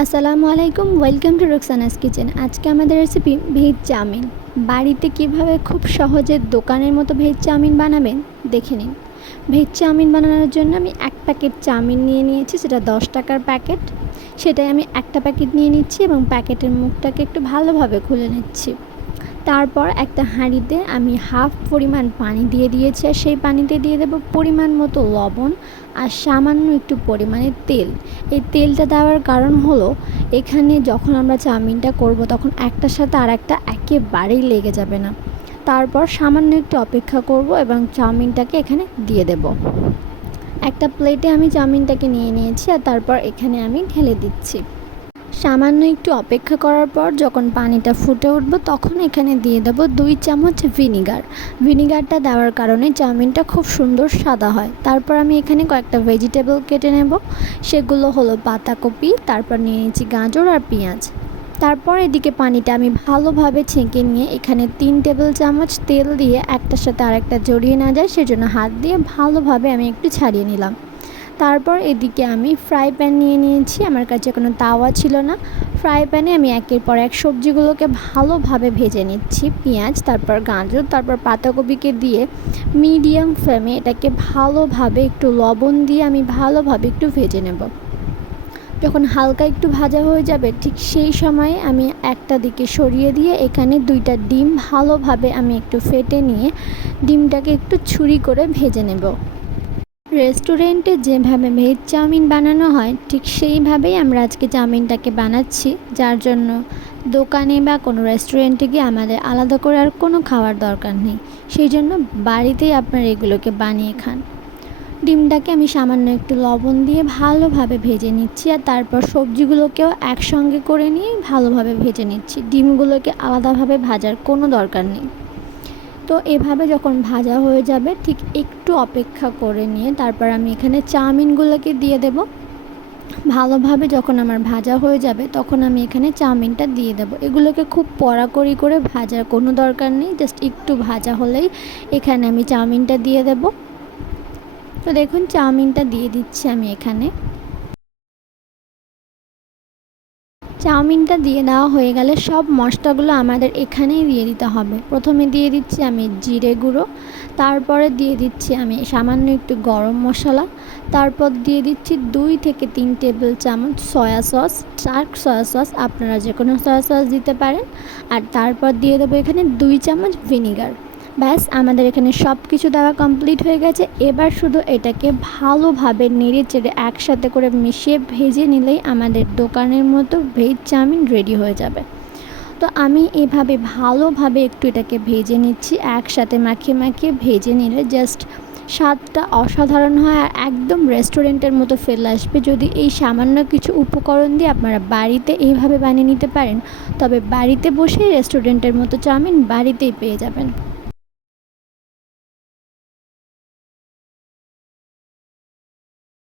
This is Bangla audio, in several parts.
আসসালামু আলাইকুম, ওয়েলকাম টু রুকসানাস কিচেন। আজকে আমাদের রেসিপি ভেজ চাউমিন। বাড়িতে কিভাবে খুব সহজে দোকানের মতো ভেজ চাউমিন বানাবেন দেখে নিন। ভেজ চাউমিন বানানোর জন্য আমি এক প্যাকেট চাউমিন নিয়ে নিয়েছি, সেটা 10 টাকার প্যাকেট। সেটাই আমি একটা প্যাকেট নিয়ে নিচ্ছি এবং প্যাকেটের মুখটাকে একটু ভালোভাবে খুলে নিচ্ছি। তারপর একটা হাঁড়িতে আমি হাফ পরিমাণ পানি দিয়ে দিয়েছি, আর সেই পানিতে দিয়ে দেবো পরিমাণ মতো লবণ আর সামান্য একটু পরিমাণে তেল। এই তেলটা দেওয়ার কারণ হলো, এখানে যখন আমরা চাউমিনটা করব তখন একটার সাথে আর একটা একেবারেই লেগে যাবে না। তারপর সামান্য একটু অপেক্ষা করব এবং চাউমিনটাকে এখানে দিয়ে দেব। একটা প্লেটে আমি চাউমিনটাকে নিয়ে নিয়েছি, আর তারপর এখানে আমি ঢেলে দিচ্ছি। সামান্য একটু অপেক্ষা করার পর যখন পানিটা ফুটে উঠবে তখন এখানে দিয়ে দেবো 2 চামচ ভিনিগার। ভিনিগারটা দেওয়ার কারণে চাউমিনটা খুব সুন্দর সাদা হয়। তারপর আমি এখানে কয়েকটা ভেজিটেবল কেটে নেব, সেগুলো হলো পাতাকপি, তারপর নিয়ে নিচ্ছি গাজর আর পেঁয়াজ। তারপর এদিকে পানিটা আমি ভালোভাবে ছেঁকে নিয়ে এখানে 3 টেবিল চামচ তেল দিয়ে একটার সাথে আরেকটা জড়িয়ে না যায় সেজন্য হাত দিয়ে ভালোভাবে আমি একটু ছাড়িয়ে নিলাম। তারপর এদিকে আমি ফ্রাই প্যান নিয়ে নিয়েছি, আমার কাছে কোনো তাওয়া ছিল না। ফ্রাই প্যানে আমি একের পর এক সবজিগুলোকে ভালোভাবে ভেজে নিচ্ছি। পেঁয়াজ, তারপর গাজর, তারপর পাতাকপিকে দিয়ে মিডিয়াম ফ্লেমে এটাকে ভালোভাবে একটু লবণ দিয়ে আমি ভালোভাবে একটু ভেজে নেব। যখন হালকা একটু ভাজা হয়ে যাবে ঠিক সেই সময়ে আমি একটা দিকে সরিয়ে দিয়ে এখানে 2টা ডিম ভালোভাবে আমি একটু ফেটে নিয়ে ডিমটাকে একটু ছুরি করে ভেজে নেব। রেস্টুরেন্টে যেভাবে ভেজ চাউমিন বানানো হয় ঠিক সেইভাবেই আমরা আজকে চাউমিনটাকে বানাচ্ছি, যার জন্য দোকানে বা কোনো রেস্টুরেন্টে গিয়ে আমাদের আলাদা করে আর কোনো খাওয়ার দরকার নেই। সেই জন্য বাড়িতেই আপনারা এগুলোকে বানিয়ে খান। ডিমটাকে আমি সামান্য একটু লবণ দিয়ে ভালোভাবে ভেজে নিচ্ছি, আর তারপর সবজিগুলোকেও একসঙ্গে করে নিয়ে ভালোভাবে ভেজে নিচ্ছি। ডিমগুলোকে আলাদাভাবে ভাজার কোনো দরকার নেই। তো এভাবে যখন ভাজা হয়ে যাবে ঠিক একটু অপেক্ষা করে নিয়ে তারপর আমি এখানে চাউমিনগুলোকে দিয়ে দেব। ভালোভাবে যখন আমার ভাজা হয়ে যাবে তখন আমি এখানে চাউমিনটা দিয়ে দেব। এগুলোকে খুব কড়াকড়ি করে ভাজার কোনো দরকার নেই, জাস্ট একটু ভাজা হলেই এখানে আমি চাউমিনটা দিয়ে দেব। তো দেখুন চাউমিনটা দিয়ে দিচ্ছি আমি এখানে। চাউমিনটা দিয়ে দেওয়া হয়ে গেলে সব মশলাগুলো আমাদের এখানেই দিয়ে দিতে হবে। প্রথমে দিয়ে দিচ্ছি আমি জিরে গুঁড়ো, তারপরে দিয়ে দিচ্ছি আমি সামান্য একটু গরম মশলা, তারপর দিয়ে দিচ্ছি 2 থেকে 3 টেবিল চামচ soya sauce, dark soya sauce, আপনারা যে কোনো সয়া সস দিতে পারেন। আর তারপর দিয়ে দেবো এখানে 2 চামচ ভিনিগার। ব্যাস, আমাদের এখানে সব কিছু দেওয়া কমপ্লিট হয়ে গেছে। এবার শুধু এটাকে ভালোভাবে নেড়ে চেড়ে একসাথে করে মিশিয়ে ভেজে নিলেই আমাদের দোকানের মতো ভেজ চাউমিন রেডি হয়ে যাবে। তো আমি এভাবে ভালোভাবে একটু এটাকে ভেজে নিচ্ছি। একসাথে মাখিয়ে মাখিয়ে ভেজে নিলে জাস্ট স্বাদটা অসাধারণ হয়, আর একদম রেস্টুরেন্টের মতো ফেল আসবে। যদি এই সামান্য কিছু উপকরণ দিয়ে আপনারা বাড়িতে এইভাবে বানিয়ে নিতে পারেন, তবে বাড়িতে বসেই রেস্টুরেন্টের মতো চাউমিন বাড়িতেই পেয়ে যাবেন।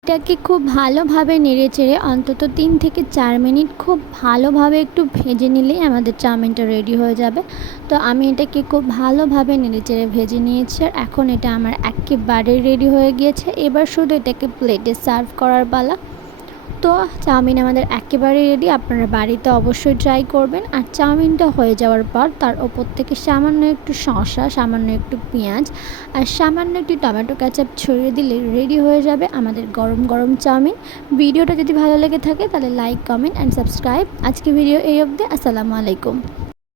এটাকে খুব ভালোভাবে নেড়েচেড়ে অন্তত 3 থেকে 4 মিনিট খুব ভালোভাবে একটু ভেজে নিলেই আমাদের চাউমিনটা রেডি হয়ে যাবে। তো আমি এটাকে খুব ভালোভাবে নেড়েচেড়ে ভেজে নিয়েছি, আর এখন এটা আমার একেবারে রেডি হয়ে গিয়েছে। এবার শুধু এটাকে প্লেটে সার্ভ করার পালা। তো চাউমিন আমাদের একেবারে রেডি, আপনারা বাড়িতে অবশ্যই ট্রাই করবেন। আর চাউমিনটা হয়ে যাওয়ার পর তার ওপর থেকে সামান্য একটু শসা, সামান্য একটু পেঁয়াজ আর সামান্য একটু টমেটো কেচাপ ছড়িয়ে দিলে রেডি হয়ে যাবে আমাদের গরম গরম চাউমিন। ভিডিওটা যদি ভালো লেগে থাকে তাহলে লাইক, কমেন্ট অ্যান্ড সাবস্ক্রাইব। আজকে ভিডিও এই অবধি। আসসালামু আলাইকুম।